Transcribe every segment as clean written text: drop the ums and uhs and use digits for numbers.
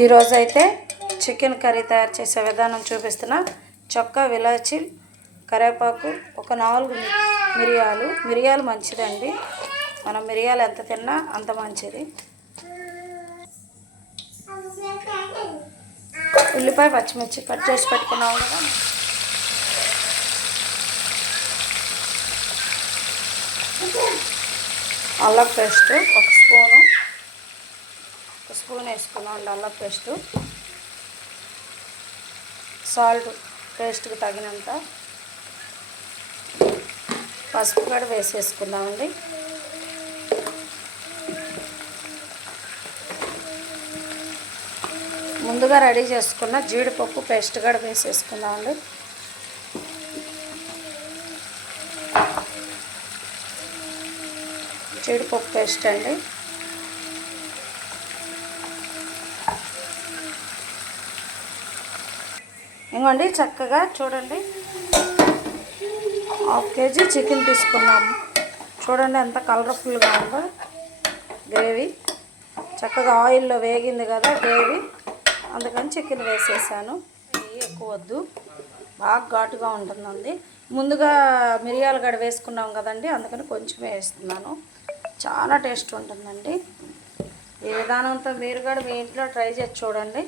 ఈరోజు అయితే chicken curry తయారు చేసే విధానం చూపిస్తున్నా. చొక్కా విలాచి, కరివేపాకు, ఒక 4 మిరియాలు మంచిదండి. మనం మిరియాలు ఎంత తిన్నా అంత మంచిది. ఉల్లిపాయ, పచ్చిమిర్చి కట్ చేసి పెట్టుకున్నాము కదా. అల్లం పేస్ట్ ఒక స్పూన్ వేసుకున్నాం అండి. అల్లం పేస్టు, సాల్ట్ పేస్ట్కి తగినంత, పసుపు కూడా వేసేసుకుందామండి. ముందుగా రెడీ చేసుకున్న జీడిపప్పు పేస్ట్ కూడా వేసేసుకుందామండి. జీడిపప్పు పేస్ట్ అండి. ఇంకోండి చక్కగా చూడండి, 1/2 kg చికెన్ తీసుకున్నాము. చూడండి ఎంత కలర్ఫుల్గా ఉందో గ్రేవీ. చక్కగా ఆయిల్లో వేగింది కదా గ్రేవీ, అందుకని చికెన్ వేసేసాను. ఎక్కువ వద్దు, బాగా ఘాటుగా ఉంటుందండి. ముందుగా మిరియాలు గడ వేసుకున్నాం కదండి, అందుకని కొంచెం వేస్తున్నాను. చాలా టేస్ట్ ఉంటుందండి. ఈ విధానంతో మీరు కూడా మీ ఇంట్లో ట్రై చేసి చూడండి.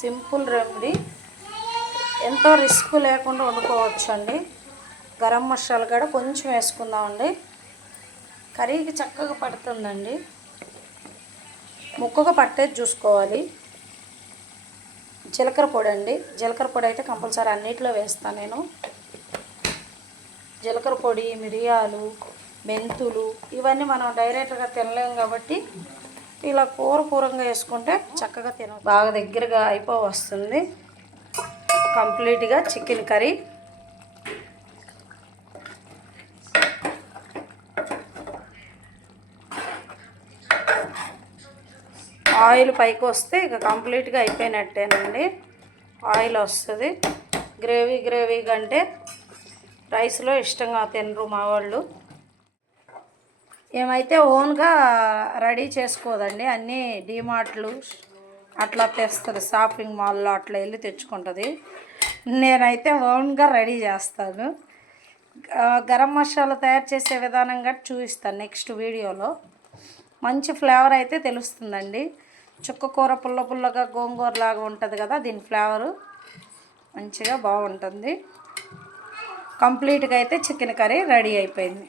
సింపుల్ రెమెడీ, ఎంతో రిస్క్ లేకుండా వండుకోవచ్చు అండి. గరం మసాలా కూడా కొంచెం వేసుకుందామండి. కర్రీకి చక్కగా పడుతుందండి. ముక్కగా పట్టేది చూసుకోవాలి. జీలకర్ర పొడి అండి. జీలకర్ర పొడి అయితే కంపల్సరీ అన్నిట్లో వేస్తాను నేను. జీలకర్ర పొడి, మిరియాలు, మెంతులు ఇవన్నీ మనం డైరెక్ట్గా తినలేము కాబట్టి ఇలా కూరంగా వేసుకుంటే చక్కగా బాగా దగ్గరగా వస్తుంది కంప్లీట్గా చికెన్ కర్రీ. ఆయిల్ పైకి వస్తే ఇక కంప్లీట్గా అయిపోయినట్టేనండి. ఆయిల్ వస్తుంది. గ్రేవీ కంటే రైస్లో ఇష్టంగా తినరు మా వాళ్ళు. ఏమైతే ఓన్గా రెడీ చేసుకోదండి, అన్నీ డీమార్ట్లు అట్లా తెస్తుంది, షాపింగ్ మాల్లో అట్లా వెళ్ళి తెచ్చుకుంటుంది. నేనైతే ఓన్గా రెడీ చేస్తాను. గరం మసాలా తయారు చేసే విధానం కూడా చూపిస్తాను నెక్స్ట్ వీడియోలో. మంచి ఫ్లేవర్ అయితే తెలుస్తుందండి. చుక్కకూర పుల్లగా గోంగూర లాగా ఉంటుంది కదా, దీని ఫ్లేవరు మంచిగా బాగుంటుంది. కంప్లీట్గా అయితే చికెన్ కర్రీ రెడీ అయిపోయింది.